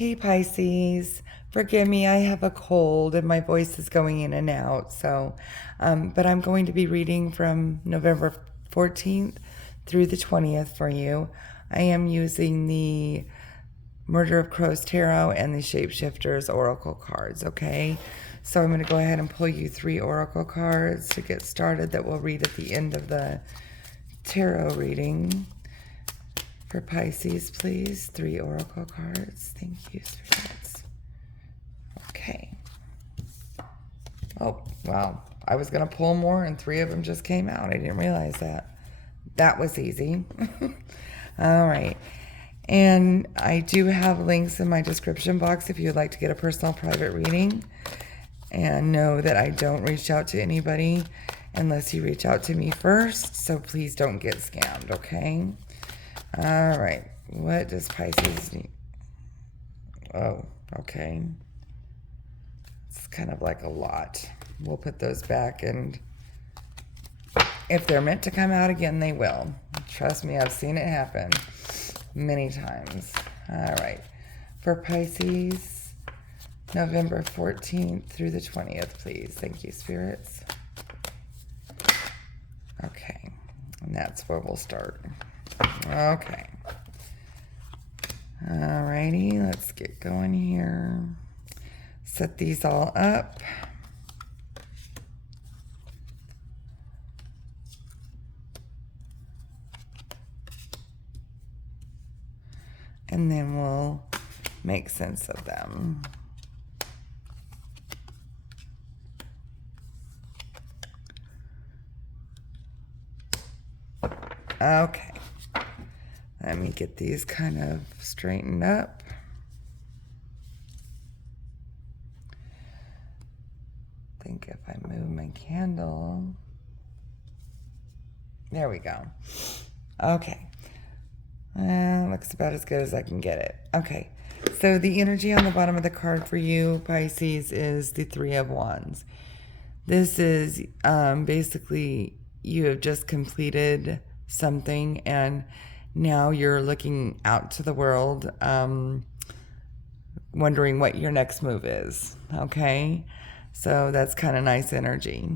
Hey Pisces, forgive me, I have a cold and my voice is going in and out. But I'm going to be reading from November 14th through the 20th for you. I am using the Murder of Crows Tarot and the Shapeshifters Oracle cards, okay? So I'm going to go ahead and pull you 3 Oracle cards to get started that we'll read at the end of the tarot reading. For Pisces, please. 3 Oracle cards. Thank you, spirits. Okay. Oh, wow. I was going to pull more and 3 of them just came out. I didn't realize that. That was easy. All right. And I do have links in my description box if you'd like to get a personal private reading. And know that I don't reach out to anybody unless you reach out to me first. So please don't get scammed, okay? All right. What does Pisces need? Oh, okay. It's kind of like a lot. We'll put those back, and if they're meant to come out again, they will. Trust me, I've seen it happen many times. All right. For Pisces, November 14th through the 20th, please. Thank you, spirits. Okay. And that's where we'll start. Okay. Alrighty, let's get going here. Set these all up. And then we'll make sense of them. Okay. Let me get these kind of straightened up. I think if I move my candle. There we go. Okay. Looks about as good as I can get it. Okay. So the energy on the bottom of the card for you, Pisces, is the 3 of Wands. This is basically you have just completed something and now you're looking out to the world, wondering what your next move is, okay? So that's kind of nice energy.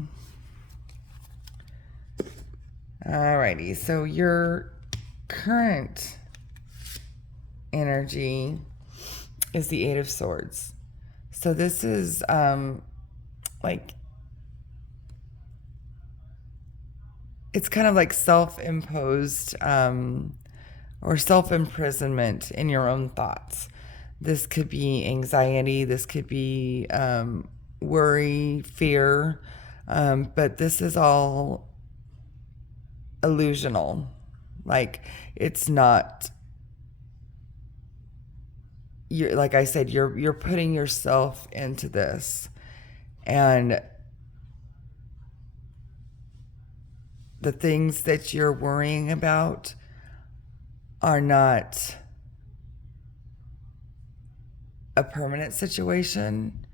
Alrighty, so your current energy is the 8 of Swords. So this is like, it's kind of like self-imposed or self-imprisonment in your own thoughts. This could be anxiety, this could be worry, fear, but this is all illusional. Like, it's not, you're, like I said, you're putting yourself into this, and the things that you're worrying about are not a permanent situation,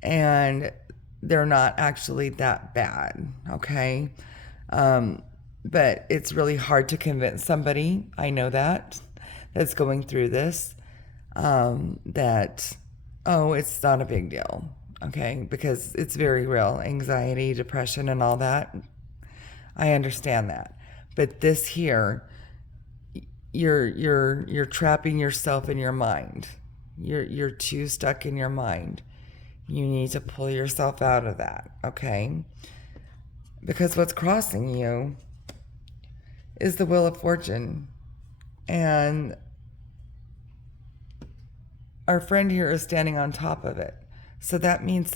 and they're not actually that bad, okay? But it's really hard to convince somebody, I know that, that's going through this, that, oh, it's not a big deal, okay? Because it's very real, anxiety, depression, and all that. I understand that. But this here, you're trapping yourself in your mind. You're too stuck in your mind. You need to pull yourself out of that, okay? Because what's crossing you is the Wheel of Fortune. And our friend here is standing on top of it. So that means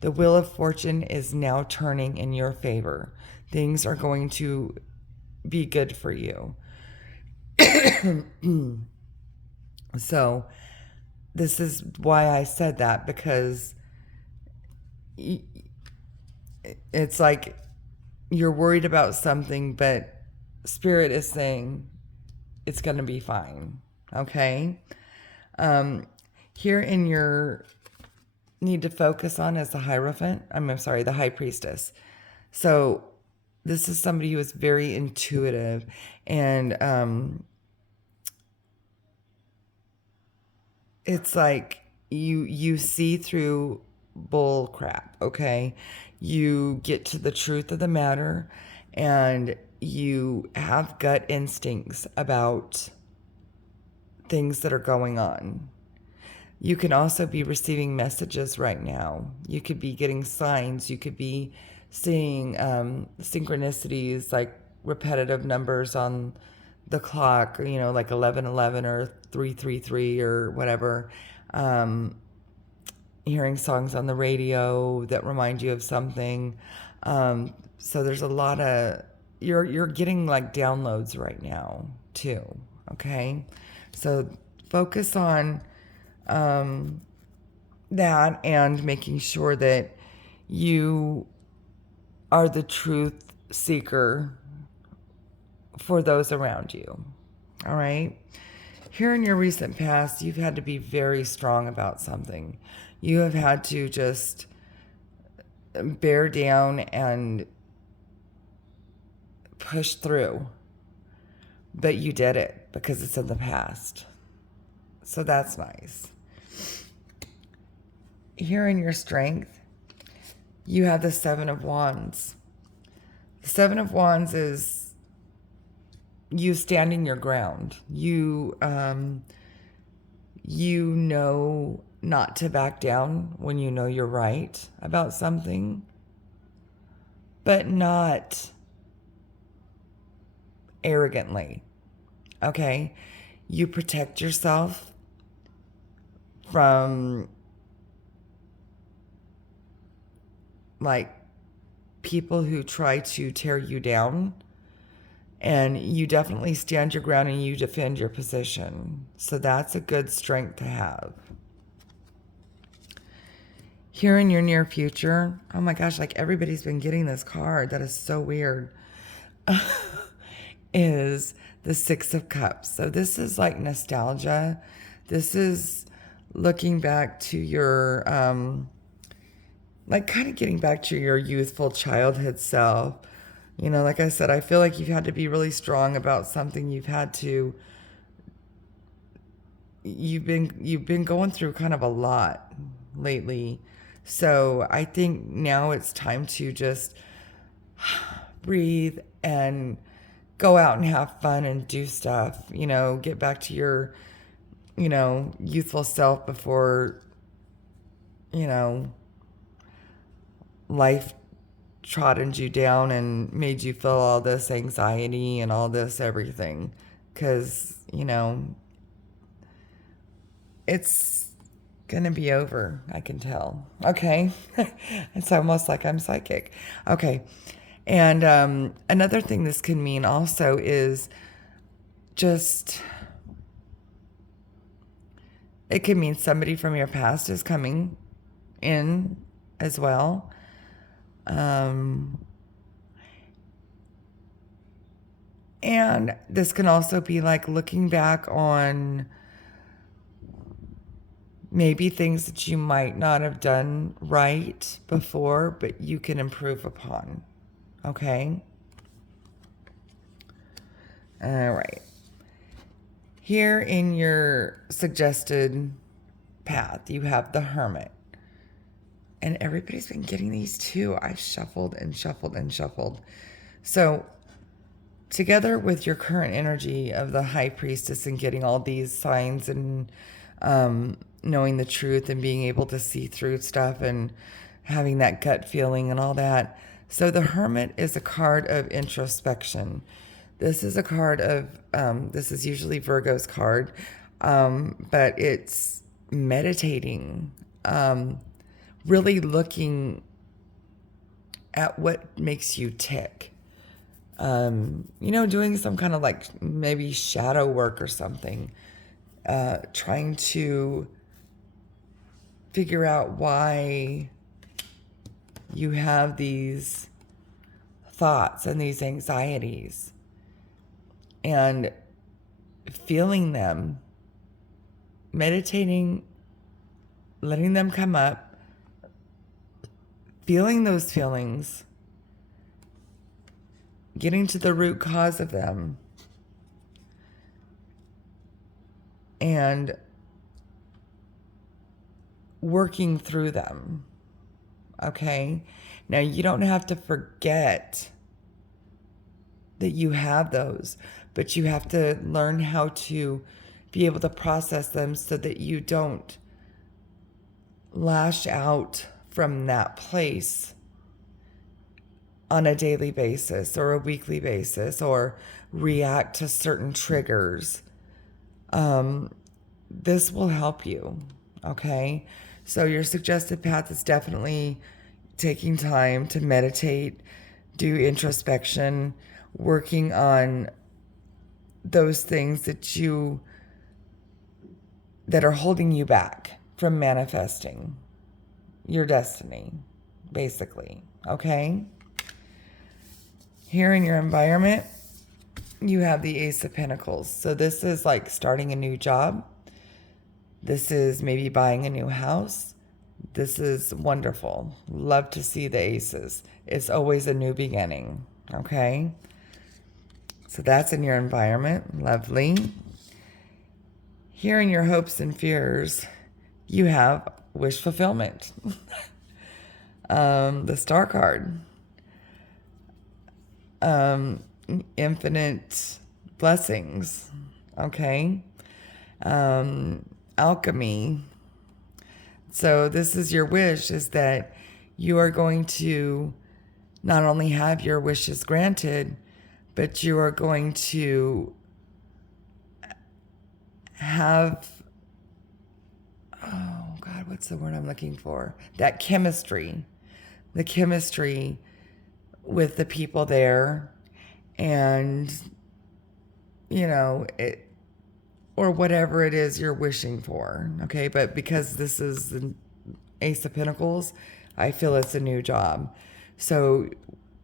the Wheel of Fortune is now turning in your favor. Things are going to be good for you. So this is why I said that, because it's like you're worried about something, but Spirit is saying it's going to be fine, okay? Here in your need to focus on is the Hierophant. I'm sorry, the High Priestess. So this is somebody who is very intuitive, and it's like you see through bull crap, okay? You get to the truth of the matter, and you have gut instincts about things that are going on. You can also be receiving messages right now. You could be getting signs. You could be seeing synchronicities, like repetitive numbers on the clock, you know, like 1111 or 333 or whatever. Um, Hearing songs on the radio that remind you of something. So there's a lot of, you're getting like downloads right now too. Okay, so focus on that and making sure that you are the truth seeker for those around you. All right. Here in your recent past, you've had to be very strong about something. You have had to just bear down and push through. But you did it because it's in the past. So that's nice. Here in your strength, you have the Seven of Wands. The Seven of Wands is you standing your ground. You know not to back down when you know you're right about something, but not arrogantly. Okay? You protect yourself from like people who try to tear you down, and you definitely stand your ground and you defend your position. So that's a good strength to have. Here in your near future, oh my gosh, like everybody's been getting this card. That is so weird. Is the Six of Cups. So this is like nostalgia. This is looking back to your, like kind of getting back to your youthful childhood self. You know, like I said, I feel like you've had to be really strong about something. You've been going through kind of a lot lately. So I think now it's time to just breathe and go out and have fun and do stuff, you know, get back to your, you know, youthful self before, you know, life trotted you down and made you feel all this anxiety and all this everything. Because, you know, it's gonna be over, I can tell. Okay. It's almost like I'm psychic. Okay. And another thing this can mean also is just, it can mean somebody from your past is coming in as well. And this can also be like looking back on maybe things that you might not have done right before, but you can improve upon. Okay? All right. Here in your suggested path, you have the Hermit. And everybody's been getting these too. I've shuffled and shuffled and shuffled. So, together with your current energy of the High Priestess and getting all these signs and knowing the truth and being able to see through stuff and having that gut feeling and all that. So, the Hermit is a card of introspection. This is a card of, this is usually Virgo's card, but it's meditating, really looking at what makes you tick. You know, doing some kind of like maybe shadow work or something, trying to figure out why you have these thoughts and these anxieties and feeling them, meditating, letting them come up, feeling those feelings, getting to the root cause of them, and working through them. Okay? Now, you don't have to forget that you have those, but you have to learn how to be able to process them so that you don't lash out from that place on a daily basis or a weekly basis, or react to certain triggers. This will help you. Okay? So your suggested path is definitely taking time to meditate, do introspection, working on those things that are holding you back from manifesting your destiny, basically. Okay? Here in your environment, you have the Ace of Pentacles. So this is like starting a new job. This is maybe buying a new house. This is wonderful. Love to see the aces. It's always a new beginning. Okay? So that's in your environment. Lovely. Here in your hopes and fears, you have wish fulfillment. The Star card. Infinite blessings. Okay? Alchemy. So this is your wish, is that you are going to not only have your wishes granted, but you are going to have, oh God, what's the word I'm looking for? That chemistry, the chemistry with the people there, and, you know, it, or whatever it is you're wishing for. Okay. But because this is the Ace of Pentacles, I feel it's a new job. So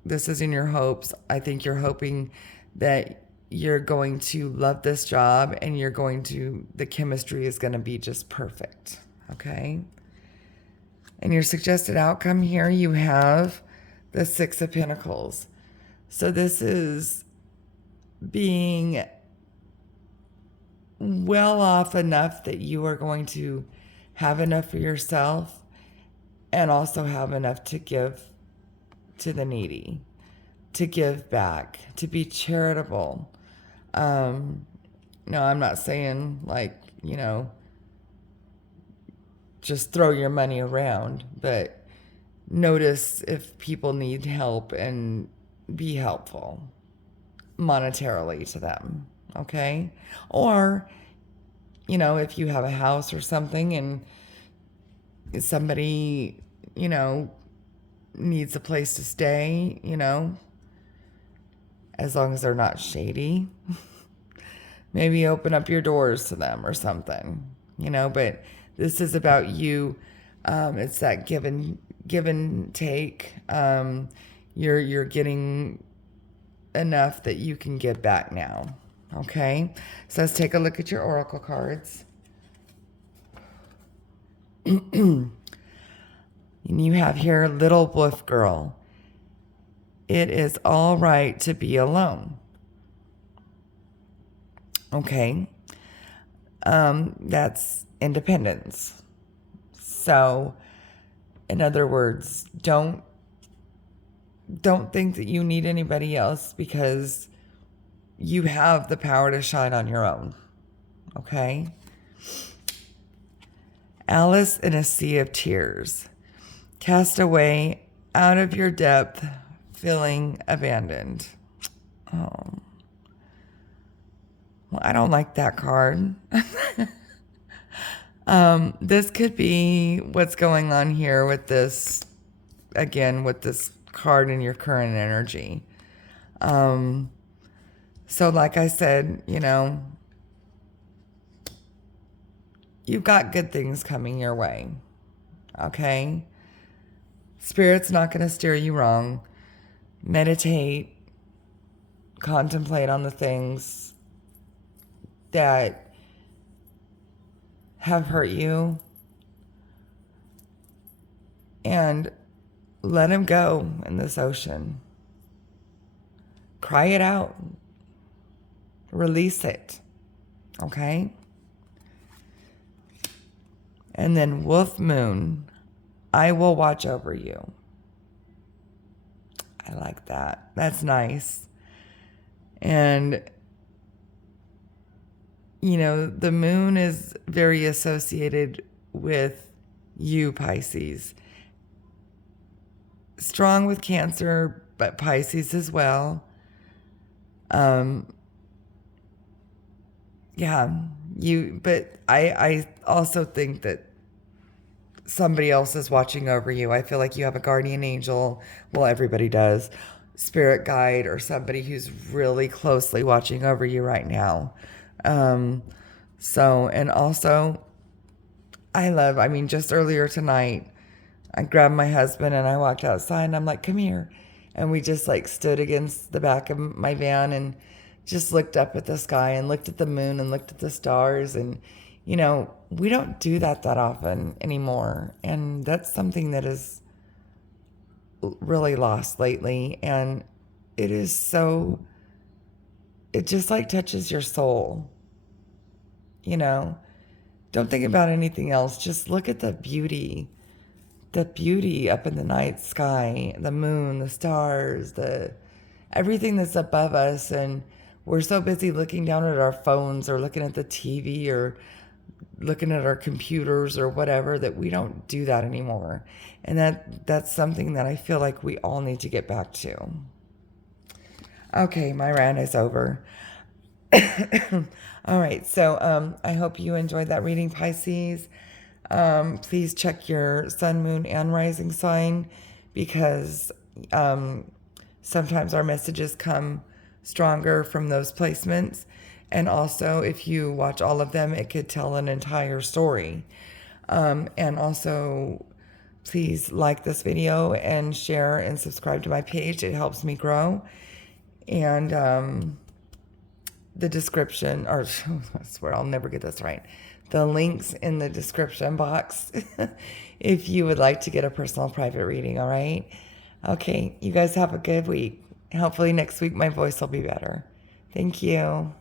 this is in your hopes. I think you're hoping that you're going to love this job, and the chemistry is going to be just perfect. Okay. And your suggested outcome here, you have the Six of Pentacles. So this is being well off enough that you are going to have enough for yourself, and also have enough to give to the needy, to give back, to be charitable. No, I'm not saying like, you know, just throw your money around, but notice if people need help and be helpful monetarily to them. Okay? Or, you know, if you have a house or something and somebody, you know, needs a place to stay, you know, as long as they're not shady, maybe open up your doors to them or something, you know. But this is about you. It's that give and take. You're getting enough that you can give back now. Okay, so let's take a look at your oracle cards. And you have here, little wolf girl. It is all right to be alone. Okay. That's independence. So, in other words, don't think that you need anybody else, because you have the power to shine on your own. Okay? Alice in a sea of tears. Cast away out of your depth, feeling abandoned. Oh. Well, I don't like that card. This could be what's going on here with this, again, with this card in your current energy. So like I said, you know, you've got good things coming your way. Okay? Spirit's not going to steer you wrong. Meditate. Contemplate on the things that have hurt you, and let them go in this ocean. Cry it out. Release it. Okay? And then Wolf Moon, I will watch over you. I like that. That's nice. And, you know, the moon is very associated with you, Pisces. Strong with Cancer, but Pisces as well. Yeah, but I also think that somebody else is watching over you. I feel like you have a guardian angel. Well, everybody does. Spirit guide or somebody who's really closely watching over you right now. And also, I mean, just earlier tonight, I grabbed my husband and I walked outside and I'm like, come here. And we just like stood against the back of my van and just looked up at the sky and looked at the moon and looked at the stars. And, you know, we don't do that often anymore. And that's something that is really lost lately. And it is so, it just like touches your soul, you know. Don't think about anything else. Just look at the beauty up in the night sky, the moon, the stars, everything that's above us. And we're so busy looking down at our phones or looking at the TV or looking at our computers or whatever that we don't do that anymore. And that's something that I feel like we all need to get back to. Okay, my rant is over. All right, so I hope you enjoyed that reading, Pisces. Please check your sun, moon, and rising sign because sometimes our messages come stronger from those placements. And also, if you watch all of them, it could tell an entire story. And also, please like this video and share and subscribe to my page. It helps me grow. And the description, or I swear I'll never get this right. The links in the description box if you would like to get a personal private reading, all right? Okay, you guys have a good week. Hopefully next week my voice will be better. Thank you.